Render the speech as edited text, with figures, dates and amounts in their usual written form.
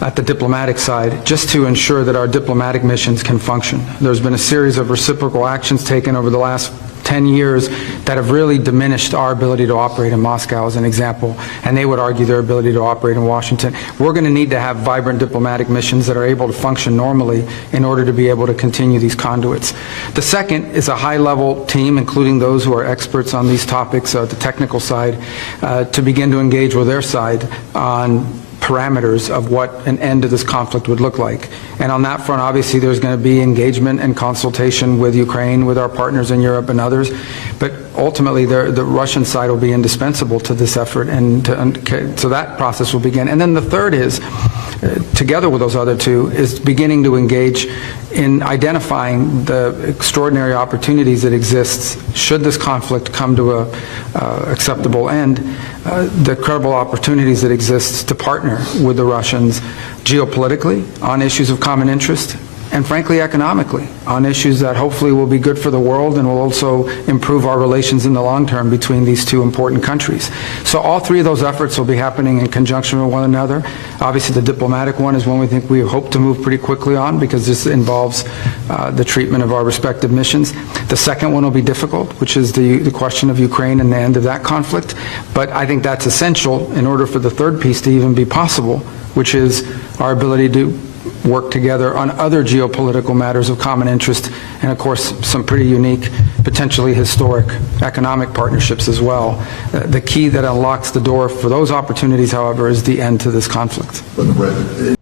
at the diplomatic side, just to ensure that our diplomatic missions can function. There's been a series of reciprocal actions taken over the last 10 years that have really diminished our ability to operate in Moscow, as an example, and they would argue their ability to operate in Washington. We're going to need to have vibrant diplomatic missions that are able to function normally in order to be able to continue these conduits. The second is a high-level team, including those who are experts on these topics, the technical side, to begin to engage with their side on parameters of what an end to this conflict would look like. And on that front, obviously, there's going to be engagement and consultation with Ukraine, with our partners in Europe and others. But ultimately, the Russian side will be indispensable to this effort, and so that process will begin. And then the third is, together with those other two, is beginning to engage in identifying the extraordinary opportunities that exist should this conflict come to a acceptable end, the credible opportunities that exist to partner with the Russians geopolitically on issues of common interest, and frankly economically on issues that hopefully will be good for the world and will also improve our relations in the long term between these two important countries. So all three of those efforts will be happening in conjunction with one another. Obviously the diplomatic one is one we hope to move pretty quickly on, because this involves the treatment of our respective missions. The second one will be difficult, which is the question of Ukraine and the end of that conflict. But I think that's essential in order for the third piece to even be possible, which is our ability to work together on other geopolitical matters of common interest, and of course some pretty unique, potentially historic economic partnerships as well. The key that unlocks the door for those opportunities, however, is the end to this conflict. But